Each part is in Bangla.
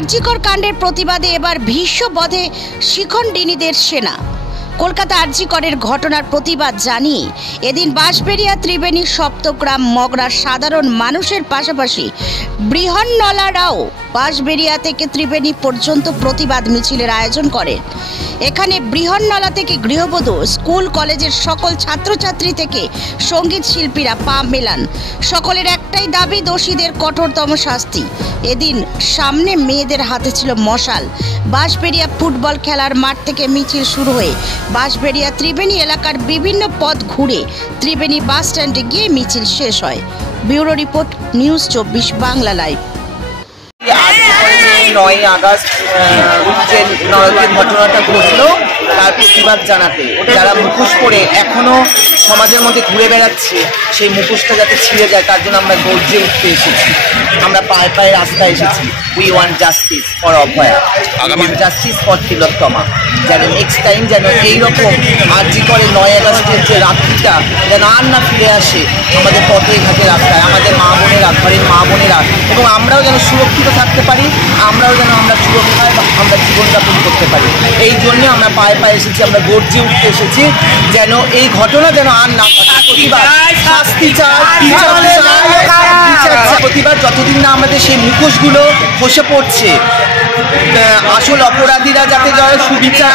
আরজিকর কাণ্ডের প্রতিবাদে এবার ভীষ্ম বধে শিখণ্ডীদের সেনা। কলকাতা আরজিকরের ঘটনার প্রতিবাদ জানিয়ে এদিন বাঁশবেড়িয়া, ত্রিবেণী, সপ্তগ্রাম, মগরার সাধারণ মানুষের পাশাপাশি বৃহন্নলারাও বাঁশবেড়িয়া থেকে ত্রিবেণী পর্যন্ত প্রতিবাদ মিছিলের আয়োজন করেন। এখানে বৃহন্নলা থেকে গৃহবধূ, স্কুল কলেজের সকল ছাত্রছাত্রী থেকে সঙ্গীত শিল্পীরা পা মেলান। সকলের একটাই দাবি, দোষীদের কঠোরতম শাস্তি। এদিন সামনে মেয়েদের হাতে ছিল মশাল। বাঁশবেড়িয়া ফুটবল খেলার মাঠ থেকে মিছিল শুরু হয়ে বাঁশবেড়িয়া ত্রিবেণী এলাকার বিভিন্ন পথ ঘুরে ত্রিবেণী বাস স্ট্যান্ডে গিয়ে মিছিল শেষ হয়। Bureau report, news 24 Bangla live. 9 August যে ঘটনাটা ঘটলো তার প্রতিবাদ জানাতে যারা মুখোশ পরে এখনো সমাজের মধ্যে ঘুরে বেড়াচ্ছে, সেই মুখোশটা যাতে ছিঁড়ে যায় তার জন্য আমরা গর্জে উঠতে এসেছি। আমরা পায়ে পায়ে রাস্তায় এসেছি। We want justice for Abhaya, justice for Tilottama. যেন নেক্সট টাইম যেন এইরকম আরজিকরে 9 আগস্টের যে রাত্রিটা যেন আর না ফিরে আসে আমাদের পথে ঘাটে রাস্তায়, আমাদের মা বোনেরা, ঘরের মা বোনেরা, এবং আমরাও যেন সুরক্ষিত থাকতে পারি, আমরাও যেন আমরা সুরক্ষায় আমরা জীবনযাপন করতে পারি। এই জন্য আমরা পায়ে পায়ে এসেছি, আমরা গর্জে উঠতে এসেছি যেন এই ঘটনা যেন আর না প্রতিবাদ, শাস্তি চাই, প্রতিবাদ। যতদিন না আমাদের সেই মুখোশগুলো খসে পড়ছে, আসল অপরাধীরা যাতে সুবিচার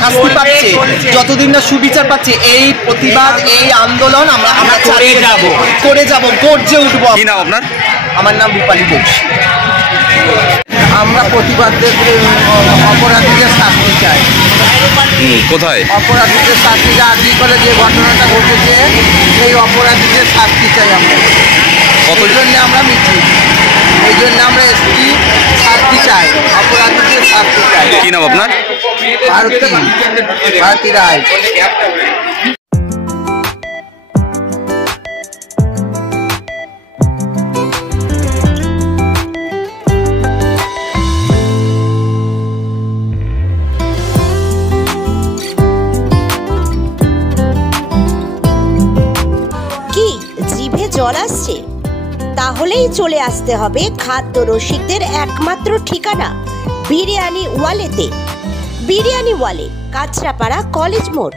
শাস্তি পাচ্ছে, যতদিন না সুবিচার পাচ্ছে, এই প্রতিবাদ, এই আন্দোলন আমরা করে যাব, গর্জে উঠবো। কি নাম আপনার? আমার নাম রূপালী বংশী। আমরা প্রতিবাদদের অপরাধীদের শাস্তি চাই। কোথায় অপরাধীদের শাস্তি? আরজিকরে যে ঘটনাটা ঘটেছে সেই অপরাধীদের শাস্তি চাই আমরা। এই জন্য আমরা মিছিল, এই জন্য আমরা এসছি, শাস্তি চাই, অপরাধীদের শাস্তি চাই। কি নাম আপনার? ভারতী রায়। জল আসছে? তাহলেই চলে আসতে হবে খাদ্য রসিকদের একমাত্র ঠিকানা বিরিয়ানি ওয়ালেতে। বিরিয়ানি ওয়ালে, কাঁচরাপাড়া, কলেজ মোড়।